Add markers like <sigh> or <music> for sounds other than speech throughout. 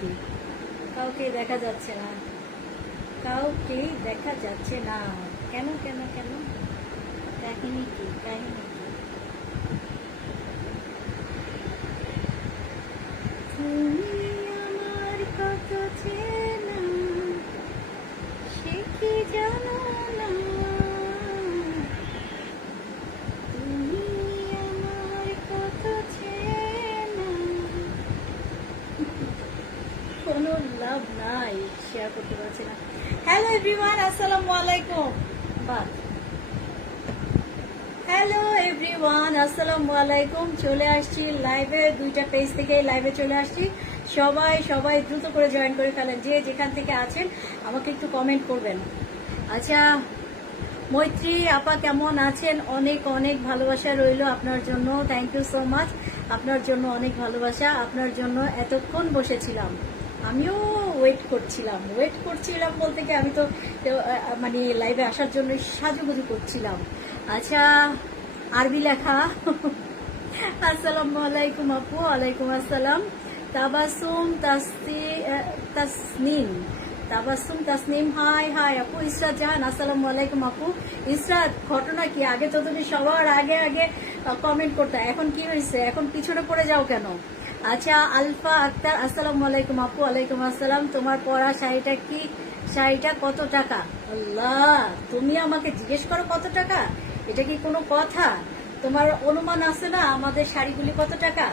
কি কাউকে দেখা যাচ্ছে না। কাউকে দেখা যাচ্ছে না। কেন কেন কেন? কাহিনী কি? কাহিনী কি তুমি আমার কত চেনা সে কি জানো না তুমি আমার কত চেনা কোনো লাভ নাই শেয়ার করতে পারছি না হ্যালো এভরিওয়ান আসসালামু আলাইকুম হ্যালো এভরিওয়ান আসসালামু আলাইকুম চলে আসছি লাইভে দুইটা পেজ থেকে লাইভে চলে আসছি। সবাই সবাই দ্রুত করে জয়েন করে ফেলেন। যে যেখান থেকে আছেন, আমাকে একটু কমেন্ট করবেন। আচ্ছা মৈত্রী, আপা কেমন আছেন? অনেক অনেক ভালোবাসা রইল আপনার জন্য। থ্যাংক ইউ সো মাচ আপনার জন্য অনেক ভালোবাসা। আপনার জন্য এতক্ষণ বসেছিলাম। আমিও ওয়েট করছিলাম। ওয়েট করছিলাম বলতে কি আমি তো মানে লাইভে আসার জন্য সাজুগুজু করছিলাম। আচ্ছা আরবি লেখা। আসসালামু আলাইকুম আপু, আলাইকুম আসসালাম। তাবাসুম তাসতি তাসনিম। তাবাসুম তাসনিম, হাই হাই আপু ইসরাত জাহান, আসসালামু আলাইকুম আপু। ইসরাত ঘটনা কি? আগে তো তুমি সবার আগে আগে কমেন্ট করতে। এখন কি হয়েছে এখন পিছনে পড়ে যাও কেন? আচ্ছা আলফা আক্তার, আসসালামু আলাইকুম আপু, আলাইকুম আসসালাম। তোমার পরা শাড়িটা কি? শাড়িটা কত টাকা? আল্লাহ, তুমি আমাকে জিজ্ঞেস করো কত টাকা? এটা কি কোনো কথা? তোমার অনুমান আছে না আমাদের শাড়িগুলি কত টাকা?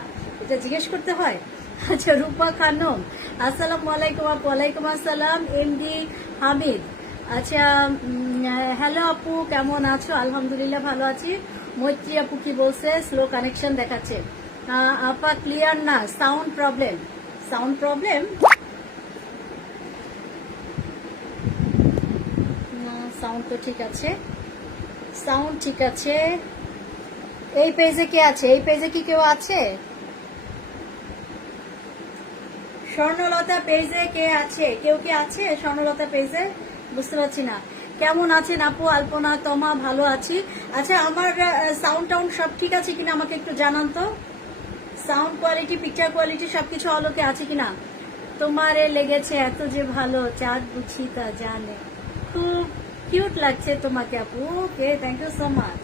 এটা জিজ্ঞেস করতে হয়। আচ্ছা রূপা খানম, আসসালামু আলাইকুম আপু ওয়ালাইকুম আসসালাম, এমডি হামিদ। আচ্ছা হ্যালো আপু, কেমন আছো? আলহামদুলিল্লাহ ভালো আছি। মৈত্রী আপু কি বলছে? স্লো কানেকশন দেখাচ্ছে। আপা ক্লিয়ার না? Sound problem sound problem sound তো ঠিক আছে। সাউন্ড ঠিক আছে। এই পেজে কে আছে? এই পেজে কি কেউ আছে? স্বর্ণলতা পেজে কে আছে? কেউ কে আছে স্বর্ণলতা পেজে বুঝতে পারছি না। কেমন আছেন আপু, আলপনা, তমা? ভালো আছি। আচ্ছা আমার সাউন্ড টাউন্ড সব ঠিক আছে কিনা আমাকে একটু জানান তো। সাউন্ড কোয়ালিটি পিকচার কোয়ালিটি সবকিছু অলোকে আছে কিনা? তোমারে লেগেছে এত যে ভালো, চাঁদ বুঝি তা জানে। খুব কিউট লাগছে তোমাকে আপু। Okay thank you so much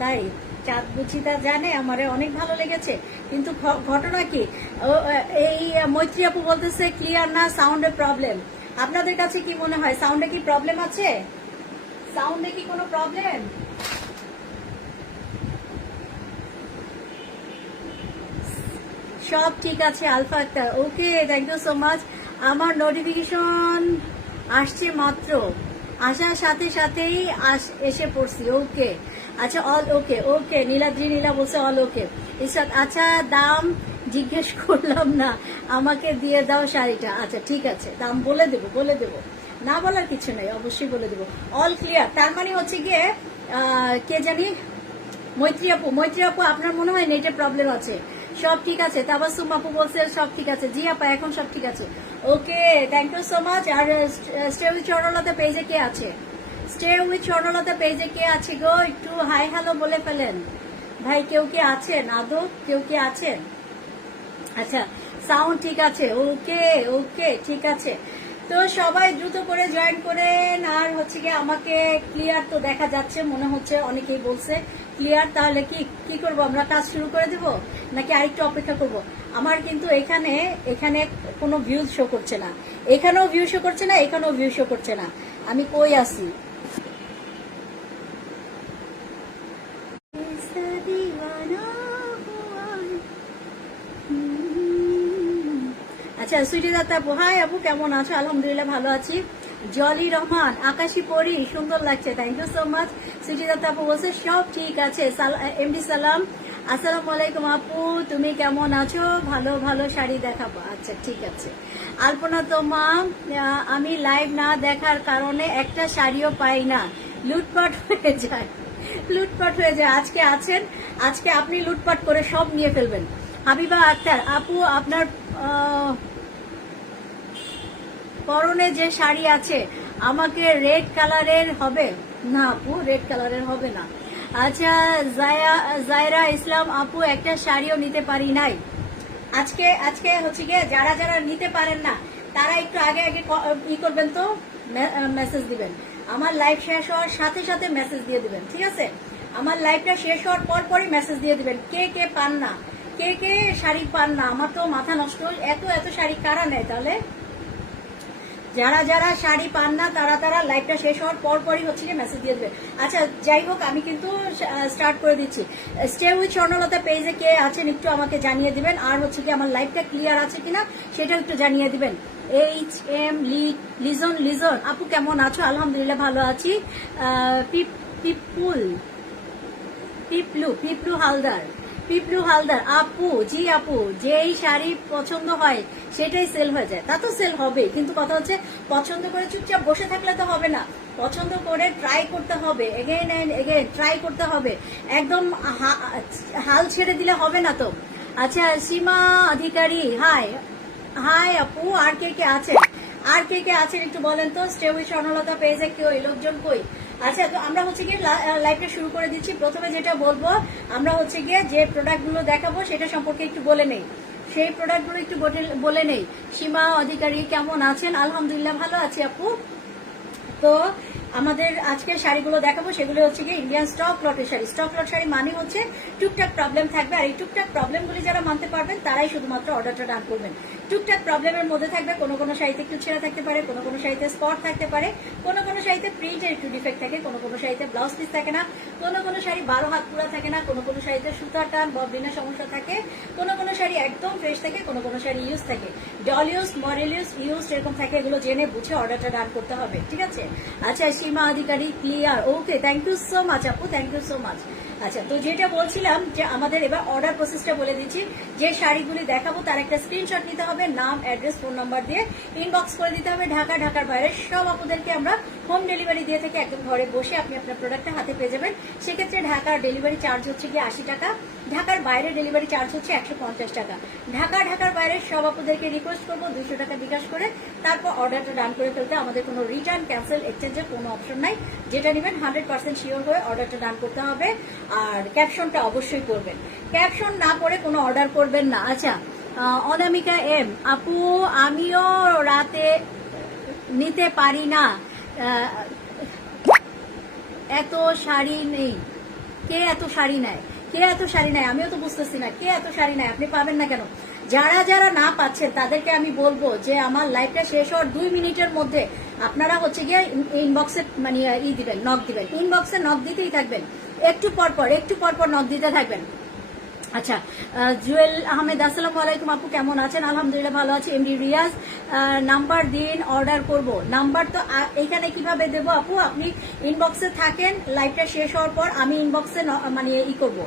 তাই, চাঁদ বুঝিতা জানে, আমারে অনেক ভালো লেগেছে। কিন্তু ঘটনা কি? এই মৈত্রী আপু বলতেছে ক্লিয়ার না সাউন্ডের প্রবলেম আপনাদের কাছে কি মনে হয়? সাউন্ডে কি প্রবলেম আছে? সাউন্ডে কি কোনো প্রবলেম সব ঠিক আছে, Alfa Akter okay thank you so much আমার নোটিফিকেশন আসছে মাত্র। আসার সাথে সাথেই এসে পড়ছি, ওকে। আচ্ছা অল ওকে ওকে নীলাদ্রি, নীলা বলছে অল ওকে ইসরাত আচ্ছা দাম জিজ্ঞেস <laughs> করলাম না। আমাকে দিয়ে দাও শাড়িটা। আচ্ছা ঠিক আছে, দাম বলে দেবো বলে দেবো। না বলার কিছু নেই, অবশ্যই বলে দেবো। অল ক্লিয়ার তার মানে হচ্ছে গিয়ে কে জানি? মৈত্রী আপু মৈত্রী আপু, আপনার মনে হয় নেটের প্রবলেম আছে। সব ঠিক আছে। তাবাসুম আপু বলছে, সব ঠিক আছে। জি আপা, এখন সব ঠিক আছে। Okay thank you so much R stay with Charanlata পেজে কে আছে? স্টে উইথ চরণলতা পেজে কে আছে গো? একটু হাই হ্যালো বলে ফেলেন। ভাই, কেউ কে আছেন? আদৌ কেউ কে আছেন? আচ্ছা সাউন্ড ঠিক আছে। ওকে ওকে, ঠিক আছে। তো সবাই দ্রুত করে জয়েন করেন। আর হচ্ছে কি আমাকে ক্লিয়ার তো দেখা যাচ্ছে, মনে হচ্ছে অনেকেই বলছে ক্লিয়ার তাহলে কি কি করব? আমরা কাজ শুরু করে দেব? নাকি আরেকটু অপেক্ষা করব? আমার কিন্তু এখানে এখানে কোনো ভিউ শো করছে না। এখানেও ভিউ শো করছে না, এখানেও ভিউ শো করছে না। আমি কই আছি? আচ্ছা আপু হাই আপু, কেমন আছো? আলহামদুলিল্লাহ ভালো আছি। জলি রহমান, আকাশি পরি, সুন্দর লাগছে থ্যাংক ইউ সো মাচ সুইটিদাতা আপু বলছে, সব ঠিক আছে। এমডি সালাম। আসসালামু আলাইকুম আপু, তুমি কেমন আছো? ভালো ভালো শাড়ি দেখাবো। আচ্ছা ঠিক আছে। আলপনা তোমা আমি লাইভ না দেখার কারণে একটা শাড়িও পাই না। লুটপাট হয়ে যায়। লুটপাট হয়ে যায়। আজকে আছেন, আজকে আপনি লুটপাট করে সব নিয়ে ফেলবেন। হাবিবা আক্তার, আপু, আপনার পরনে যে শাড়ি আছে, আমাকে রেড কালারের হবে? না আপু রেড কালারের হবে না। আচ্ছা জায়া, জায়রা ইসলাম আপু, একটা শাড়িও নিতে পারি নাই। আজকে আজকে হচ্ছে গিয়ে যারা যারা নিতে পারেন না, তারা একটু আগে আগে ই করবেন তো মেসেজ দিবেন। আমার লাইভ শেষ হওয়ার সাথে সাথে মেসেজ দিয়ে দিবেন, ঠিক আছে? আমার লাইভটা শেষ হওয়ার পর পরই মেসেজ দিয়ে দিবেন, কে কে পান না? কে কে শাড়ি পান না? আমার তো মাথা নষ্ট, এত এত শাড়ি কারা নেয় তাহলে? যারা যারা শাড়ি পান না, তারা তারা লাইভটা শেষ হওয়ার পর পরই হচ্ছে কি মেসেজ দিয়ে দেবে। আচ্ছা যাই হোক, আমি কিন্তু স্টার্ট করে দিচ্ছি। স্টে উইথ স্বর্ণলতা পেজে কে আছেন একটু আমাকে জানিয়ে দিবেন, আর হচ্ছে কি আমার লাইভটা ক্লিয়ার আছে কিনা সেটাও একটু জানিয়ে দিবেন। এইচ এম লি লিজন লিজন আপু কেমন আছো? আলহামদুলিল্লাহ ভালো আছি। পিপুল, পিপলু পিপলু হালদার। পিপলু হালদার, আপু, জি আপু, যেই শাড়ি পছন্দ হয় সেটাই সেল হয়ে যায়। তা তো সেল হবে কিন্তু কথা হচ্ছে পছন্দ করে চুপচাপ বসে থাকলে তো হবে না। পছন্দ করে ট্রাই করতে হবে এগেন এন্ড এগেন ট্রাই করতে হবে। একদম হাল ছেড়ে দিলে হবে না তো। আচ্ছা সীমা অধিকারী হাই হাই আপু, আর কে কে আছে আর কে কে আছেন একটু বলেন তো? স্টে উইথ স্বর্ণলতা পেজে কি ওই লোকজন কই? আচ্ছা তো আমরা হচ্ছে গিয়ে লাইভটা শুরু করে দিচ্ছি। প্রথমে যেটা বলব, আমরা হচ্ছে গিয়ে যে প্রোডাক্টগুলো দেখাবো, সেটা সম্পর্কে একটু বলে নেই। সেই প্রোডাক্টগুলো একটু বলে- নেই। সীমা, অধিকারী, কেমন আছেন? আলহামদুলিল্লাহ, ভালো আছি আপু। তো আমাদের আজকের শাড়িগুলো দেখাবো, সেগুলো হচ্ছে কি ইন্ডিয়ান স্টক লটের শাড়ি। স্টক লট শাড়ি মানে হচ্ছে টুকটাক প্রবলেম থাকবে। আর এই টুকটাক প্রবলেমগুলি যারা মানতে পারবেন, তারাই শুধুমাত্র অর্ডারটা ডান করবেন। টুকটাক প্রবলেমের মধ্যে থাকবে, কোনো কোনো শাড়িতে একটু ছেঁড়া থাকতে পারে, কোনো কোনো শাড়িতে স্পট থাকতে পারে, কোনো কোনো শাড়িতে প্রিন্টের একটু ডিফেক্ট থাকে, কোনো কোনো শাড়িতে ব্লাউজ পিস থাকে না, কোনো কোনো শাড়ি বারো হাত পুরা থাকে না, কোনো কোনো শাড়িতে সুতার টান বা বিনা সমস্যা থাকে, কোনো কোনো শাড়ি একদম ফ্রেশ থাকে, কোনো কোনো শাড়ি ইউজ থাকে। Doll use model use use এরকম থাকে, এগুলো জেনে বুঝে অর্ডারটা ডান করতে হবে, ঠিক আছে? আচ্ছা Seema Adhikari clear okay thank you so much আপু থ্যাংক ইউ সো মাচ আচ্ছা তো যেটা বলছিলাম যে আমাদের এবার অর্ডার প্রসেসটা বলে দিচ্ছি, যে শাড়িগুলি দেখাবো, তার একটা স্ক্রিনশট নিতে হবে। নাম অ্যাড্রেস ফোন নাম্বার দিয়ে ইনবক্স করে দিতে হবে। ঢাকা, ঢাকার বাইরে সব আপুদেরকে আমরা হোম ডেলিভারি দিয়ে থেকে একদম ঘরে বসে আপনি আপনার প্রোডাক্টটা হাতে পেয়ে যাবেন। সেক্ষেত্রে ঢাকার ডেলিভারি চার্জ হচ্ছে গিয়ে আশি টাকা, ঢাকার বাইরে ডেলিভারি চার্জ হচ্ছে একশো পঞ্চাশ টাকা। ঢাকা, ঢাকার বাইরে সব আপুদেরকে রিকোয়েস্ট করব দুশো টাকা বিকাশ করে, তারপর অর্ডারটা ডান করে ফেলতে আমাদের কোনো রিটার্ন ক্যান্সেল এক্সচেঞ্জের কোনো অপশন নাই। যেটা নেবেন হান্ড্রেড পার্সেন্ট শিওর হয়ে অর্ডারটা ডান করতে হবে। আর ক্যাপশনটা অবশ্যই করবেন ক্যাপশন না করে কোনো অর্ডার করবেন না। আচ্ছা অনামিকা এম, আপু, আমিও রাতে নিতে পারি না। এত শাড়ি নেই। কে এত শাড়ি নেয়? কে এত শাড়ি নেয়? আমিও তো বুঝতেছি না, কে এত শাড়ি নেয়? আপনি পাবেন না কেন? যারা যারা না পাচ্ছেন, তাদেরকে আমি বলব যে আমার লাইফটা শেষ হওয়ার দুই মিনিটের মধ্যে আপনারা হচ্ছে গিয়ে ইনবক্সে মানে ই দিবেন নক দিবেন। ইনবক্সে নক দিতেই থাকবেন। একটু পর পর, একটু পর পর নক দিতে থাকবেন। আচ্ছা জুয়েল আহমেদ, আসসালামু আলাইকুম আপু, কেমন আছেন? আলহামদুলিল্লাহ ভালো আছি। এমডি রিয়াজ নাম্বার দিন অর্ডার করব। নাম্বার তো এখানে কীভাবে দেবো আপু? আপনি ইনবক্সে থাকেন লাইভটা শেষ হওয়ার পর আমি ইনবক্সে মানে ই করব।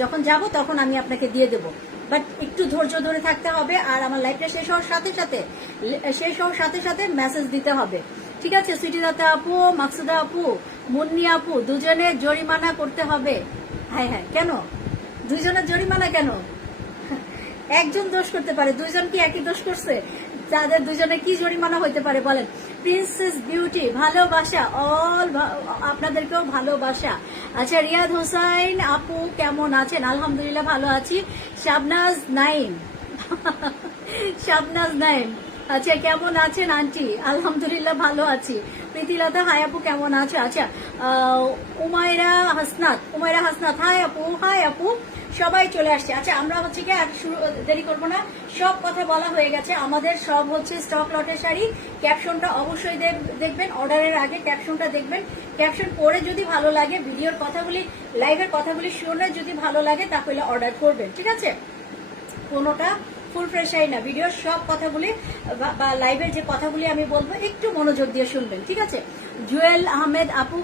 যখন যাব তখন আমি আপনাকে দিয়ে দেবো। বাট একটু ধৈর্য ধরে থাকতে হবে আর আমার লাইভটা শেষ হওয়ার সাথে সাথে শেষ হওয়ার সাথে সাথে মেসেজ দিতে হবে। ঠিক আছে সুইটিদাতা আপু, মাকসুদা আপু, মুন্নি আপু, দুজনে জরিমানা করতে হবে। হ্যাঁ হ্যাঁ কেন? দুইজনের জরিমানা কেন? একজন দোষ করতে পারে, দুইজন কি একই দোষ করছে? তাদের দুজনে কি জরিমানা হইতে পারে বলেন? প্রিন্সেস বিউটি ভালোবাসা অল আপনাদেরকেও ভালোবাসা। আচ্ছা রিয়াদ হোসাইন, আপু কেমন আছেন? আলহামদুলিল্লাহ ভালো আছি। শাবনাজ নাইম <laughs> শাবনাজ নাইম আচ্ছা কেমন আছেন আন্টি? আলহামদুলিল্লাহ ভালো আছি। প্রীতিলতা, হাই আপু, কেমন আছো? আচ্ছা উমায়রা হাসনাত উমায়রা হাসনাত, হাই আপু হাই আপু, সবাই চলে আসছে। আচ্ছা আমরা হচ্ছে কি আর শুরু, দেরি করব না। সব কথা বলা হয়ে গেছে। আমাদের সব হচ্ছে স্টক লটের শাড়ি। ক্যাপশনটা অবশ্যই দেখ- দেখবেন, অর্ডারের আগে ক্যাপশনটা দেখবেন। ক্যাপশন পড়ে যদি ভালো লাগে, ভিডিওর কথাগুলি, লাইভের কথাগুলি শুনে যদি ভালো লাগে, তাহলে অর্ডার করবেন, ঠিক আছে? কোনোটা ফুল ফ্রেশ আই না। ভিডিওর সব কথাগুলি, বা- লাইভের যে কথাগুলি আমি বলব, একটু মনোযোগ দিয়ে শুনবেন, ঠিক আছে? জুয়েল আহমেদ আপু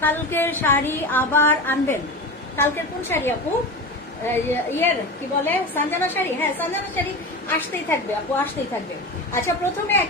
কালকের শাড়ি আবার আনবেন। কালকের কোন শাড়ি আপু? ইয়ার, কি বলে? সানজানা শাড়ি? হ্যাঁ সানজানা শাড়ি আসতেই থাকবে, আপু আসতেই থাকবে। আচ্ছা প্রথমে